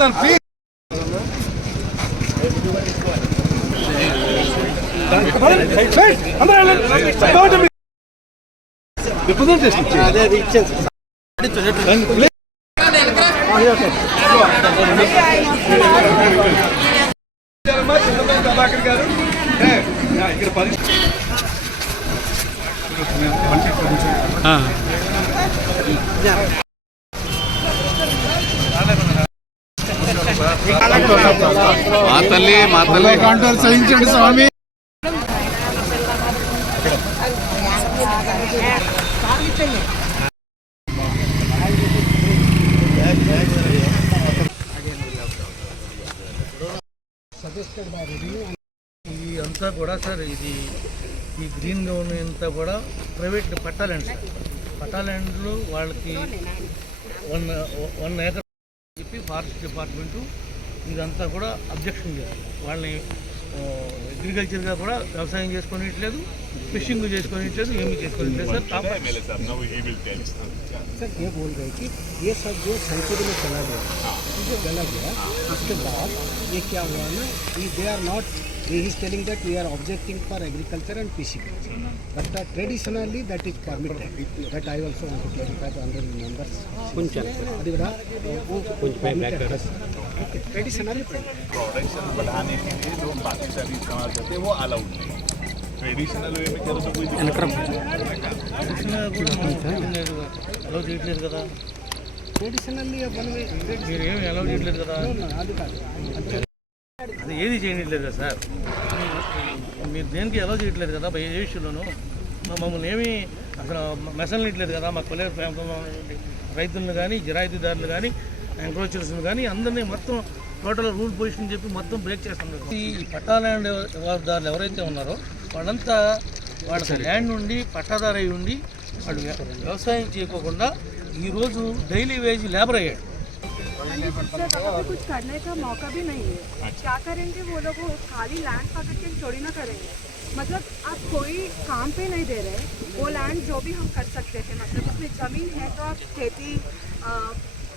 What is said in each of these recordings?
మాట్లాడతాను ప్లీజ్ ప్రభాకర్ గారు ఇక్కడ పది మా తల్లి మా తల్లి. అంటారు సహించండి స్వామి. ఈ అంతా కూడా సార్ ఇది ఈ గ్రీన్ గౌన్ అంతా కూడా private patta land sir. Patta ల్యాండ్లు వాళ్ళకి వన్ వన్ ఏకర్ చెప్పి ఫారెస్ట్ డిపార్ట్మెంటు ఇదంతా కూడా అబ్జెక్షన్ చేస్తారు వాళ్ళని అగ్రికల్చర్గా కూడా వ్యవసాయం చేసుకోనిట్లేదు ఫిషింగ్ చేసుకోనిట్లేదు ఏమీ చేసుకోనిట్లేదు సార్ కాంపౌండ్ सर ये बोल रहे कि ये सब जो सेंचुरी में चला गया ये जो चला गया उसके बाद ये क्या हुआ ना they are not he is telling that we are objecting for agriculture and fishing but uh, traditionally that is permitted that i also want to clarify the honorable members కొంచెం అది కూడా కొంచెం ట్రెడిషనల్లీ प्रोडक्शन बढ़ाने के लिए जो बाकी सारी इस्तेमाल करते हैं वो अलाउड नहीं ट्रेडिशनल वे में करो तो कोई दिक्कत అలౌ చేయట్లేదు కదా ట్రెడిషనల్లీ మనమే మీరు ఏమి అలౌ చేయట్లేదు కదా అది కాదు అది ఏది చేయట్లేదు కదా సార్? మీరు దేనికి ఎలా చేయట్లేదు కదా ఏ విషయంలోనూ మమ్మల్ని ఏమీ అసలు మెసలనిట్లేదు కదా మా కొలే రైతులను కానీ జిరాయితీదారులు కానీ ఎంక్రోచర్స్ని కానీ అందరినీ మొత్తం టోటల్ రూల్ పొజిషన్ చెప్పి మొత్తం బ్రేక్ చేస్తున్నారు. ఈ పట్టా ల్యాండ్ వారిదారులు ఎవరైతే ఉన్నారో వాళ్ళంతా వాళ్ళ ల్యాండ్ నుండి పట్టాదారు ఉండి వాళ్ళు వ్యవసాయం చేయకోకుండా ఈరోజు డైలీ వేజ్ లేబర్ అయ్యాడు पे कुछ करने का मौका भी नहीं है। क्या करेंगे वो लोग? खाली लैंड पकड़ के थोड़ी ना करेंगे। मतलब आप कोई काम पे नहीं दे रहे। वो लैंड जो भी हम कर सकते थे मतलब उसमें ज़मीन है तो आप खेती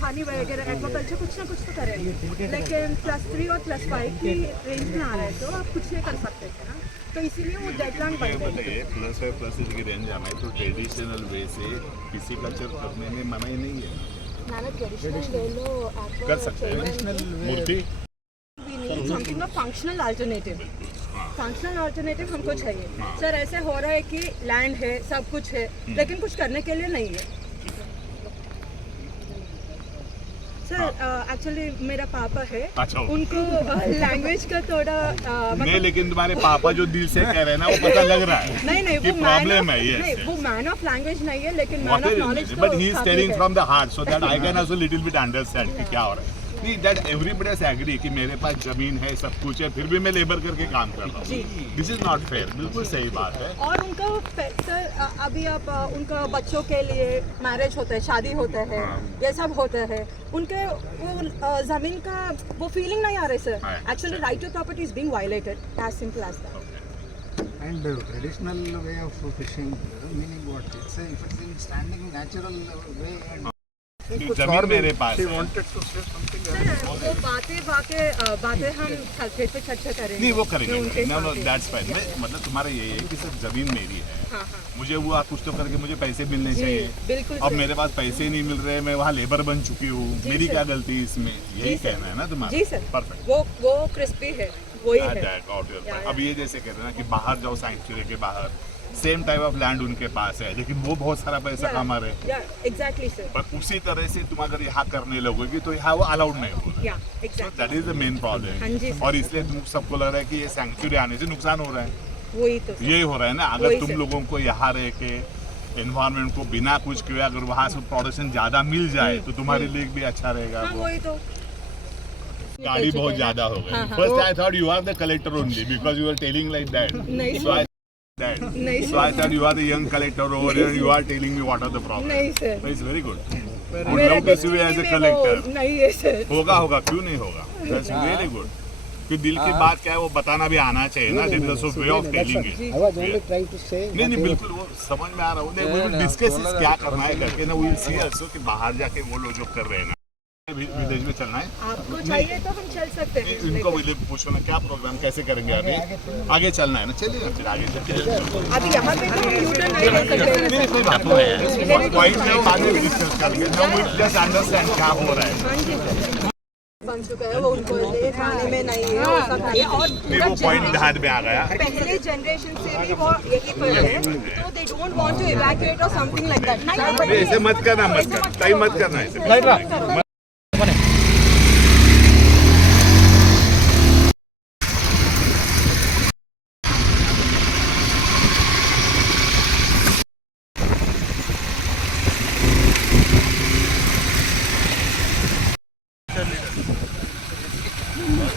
पानी वगैरह एक्वाकल्चर कुछ ना कुछ तो करेंगे। लेकिन प्लस थ्री और प्लस फाइव की रेंज में आ रहे तो आप कुछ नहीं कर सकते थे ना। तो इसीलिए वो डेडलाइन बन गई। प्लस है प्लस की रेंज आना है तो ट्रेडिशनल वे से किसी कल्चर करने में मना ही नहीं है। कर सकते हैं Murthy functional alternative. Functional alternative हमको चाहिए। सर ऐसे हो रहा है कि लैंड है सब कुछ है लेकिन कुछ करने के लिए नहीं है। सर एक्चुअली मेरा पापा है। अच्छा। उनको लैंग्वेज का थोड़ा नहीं मतलब लेकिन तुम्हारे पापा जो दिल से कह रहे हैं ना वो पता लग रहा है नहीं नहीं वो प्रॉब्लम है ये वो मैन ऑफ़ लैंग्वेज नहीं है लेकिन man of knowledge but he is telling from the heart so that I can also little bit understand कि क्या हो रहा है। नहीं दैट एवरीबडी has एग्री कि मेरे पास ज़मीन है सब कुछ है फिर भी मैं लेबर करके काम कर रहा हूँ। दिस इज़ नॉट फेयर बिल्कुल सही बात है। और उनका सर अभी आप उनका बच्चों के लिए मैरिज होता है शादी होता है ये सब होता है उनके वो ज़मीन का वो फीलिंग नहीं आ रही सर हाँ। Actually right to property is being violated as simple as that And uh, traditional way of fishing, uh, meaning what? It's a, if it's in standing natural way and ज़मीन मेरे पास है। वो बातें बातें बातें हम खेत पे चर्चा करेंगे। नहीं वो करेंगे नो। दैट्स फाइन मैं मतलब तुम्हारा यही है कि सिर्फ़ ज़मीन मेरी है। हाँ हाँ। मुझे वो कुछ तो करके मुझे पैसे मिलने चाहिए। बिल्कुल अब मेरे पास पैसे ही नहीं मिल रहे मैं वहाँ लेबर बन चुकी हूँ। मेरी क्या गलती है इसमें? यही कहना है ना तुम्हारा। जी सर। परफेक्ट वो वो क्रिस्पी है वही है। अब ये जैसे कहते हैं ना कि बाहर जाओ सैंक्चुरी के बाहर। सेम टाइप ऑफ लैंड उनके पास है लेकिन वो बहुत सारा पैसा कमा रहे एग्जैक्टली सर पर उसी तरह से तुम अगर यहाँ करने लगोगे तो यहाँ वो अलाउड नहीं होगा। That is the main problem. और इसलिए तुम सबको लग रहा है कि ये सैंक्चुरी आने से नुकसान हो रहा है। वही तो। यही हो रहा है ना अगर तुम। लोगों को यहाँ रह के एनवायरमेंट को बिना कुछ किए अगर वहाँ से प्रोडक्शन ज्यादा मिल जाए तो तुम्हारे लिए भी अच्छा रहेगा हाँ वो। वही तो। गाड़ी बहुत ज्यादा हो गई। First I thought you are the collector only because you are telling like that that. नहीं So I thought you are the young collector over here. You are telling me what are the problems. नहीं sir So it's very good. Would love to see you as a collector. नहीं है sir होगा होगा क्यों नहीं होगा That's very good. कि दिल की बात क्या है वो बताना भी आना चाहिए ना दिल वे ऑफ़ टेलिंग नहीं नहीं बिल्कुल वो समझ में आ रहा हूँ नहीं विल डिस्कस क्या करना है करके ना विल सी आल्सो कि बाहर जाके वो लोग जो कर रहे हैं ना विद में चलना है आपको चाहिए तो चल सकते हैं। इनको भी ले- पूछो ना क्या प्रोग्राम कैसे करेंगे आगे आगे? चलना है ना चलिए। ना फिर आगे चलते अभी यहाँ पे तो नहीं ले सकते पॉइंट में डिस्कस करेंगे जस्ट अंडरस्टैंड क्या हो रहा है। बन चुका है वो उनको ले जाने में नहीं है वो सब नहीं और वो पॉइंट generation- में आ गया। पहले जनरेशन से भी वो यही पर है तो they don't want to evacuate और समथिंग लाइक दैट नहीं, ऐसे मत करना मत करना टाइम मत करना ऐसे Kalau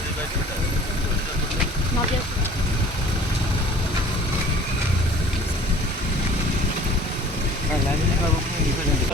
ini kalau pun ikut nanti.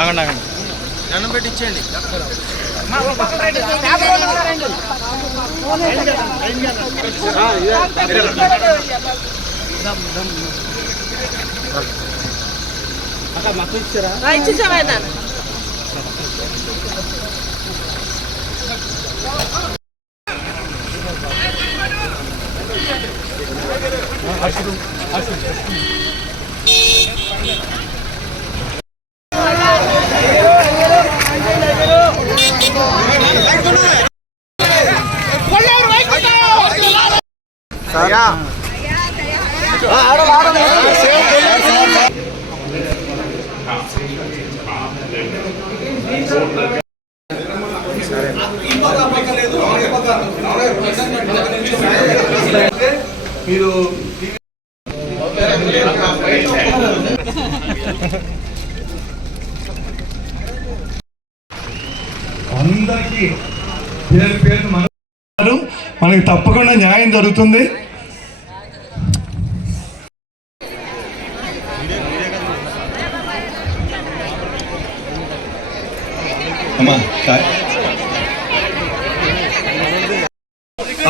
ఆగండి ఆగండి. దండం పెట్టి ఇచ్చేయండి. 아, 알아. మీరు అందరికీ పేరు పేరు మన మనకి తప్పకుండా న్యాయం జరుగుతుంది. అమ్మా.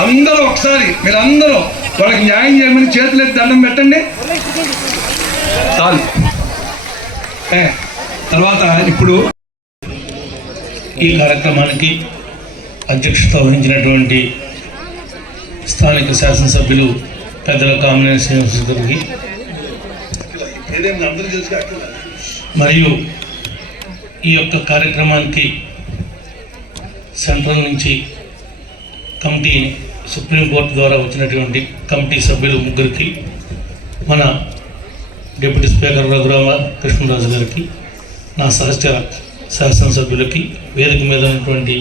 అందరూ ఒకసారి మీరందరూ వాళ్ళకి న్యాయం చేయమని చేతులు ఎత్తి దండం పెట్టండి. చాలు. తర్వాత ఇప్పుడు ఈ కార్యక్రమానికి అధ్యక్షత వహించినటువంటి స్థానిక శాసనసభ్యులు పెద్దల కామినేని శ్రీనివాస గారికి. మరియు ఈ యొక్క కార్యక్రమానికి సెంట్రల్ నుంచి కమిటీ సుప్రీంకోర్టు ద్వారా వచ్చినటువంటి కమిటీ సభ్యులు ముగ్గురికి మన డిప్యూటీ స్పీకర్ రఘురామ కృష్ణరాజు గారికి నా సహచర శాసనసభ్యులకి వేదిక మీద ఉన్నటువంటి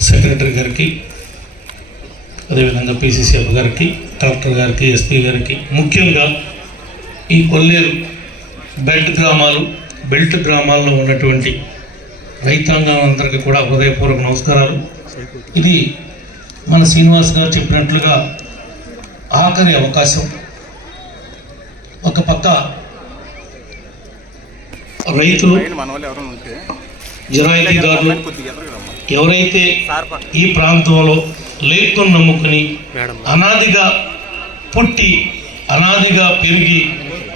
సెక్రటరీ గారికి అదేవిధంగా పిసిసిఎఫ్ గారికి కలెక్టర్ గారికి ఎస్పీ గారికి ముఖ్యంగా ఈ కొల్లేరు బెల్ట్ గ్రామాలు బెల్ట్ గ్రామాల్లో ఉన్నటువంటి రైతాంగం అందరికీ కూడా హృదయపూర్వక నమస్కారాలు ఇది మన శ్రీనివాస్ గారు చెప్పినట్లుగా ఆఖరి అవకాశం ఒక పక్క రైతులు జరాయితీదారులు. ఎవరైతే ఈ ప్రాంతంలో లేకుని నమ్ముకుని అనాదిగా పుట్టి అనాదిగా పెరిగి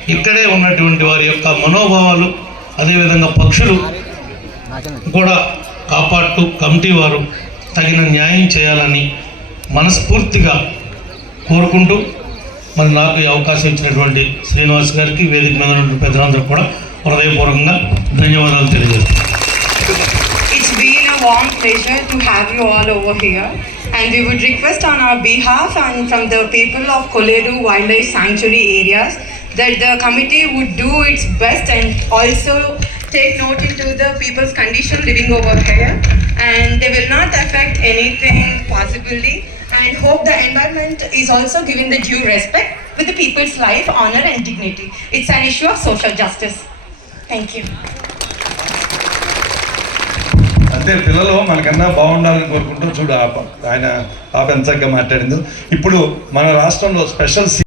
ఇక్కడే ఉన్నటువంటి వారి యొక్క మనోభావాలు అదేవిధంగా పక్షులు కూడా కాపాడుతూ కమిటీ వారు తగిన న్యాయం చేయాలని మనస్ఫూర్తిగా కోరుకుంటూ మరి నాకు ఈ అవకాశం ఇచ్చినటువంటి శ్రీనివాస్ గారికి వేదిక మీద ఉన్న పెద్దలందరూ కూడా హృదయపూర్వకంగా ధన్యవాదాలు తెలియజేస్తున్నాను It's been a warm pleasure to have you all over here. And we would request on our behalf and from the people of Koleru Wildlife Sanctuary areas that the committee would do its best and also take note into the people's condition living over here. and they will not affect anything possibly and hope the environment is also giving the due respect with the people's life, honor and dignity. It's an issue of social justice. Thank you. అంటే పిల్లలు మనకన్నా బాగుండాలని కోరుకుంటూ చూడు ఆయన పాప ఎంత మాట్లాడిందో ఇప్పుడు మన రాష్ట్రంలో స్పెషల్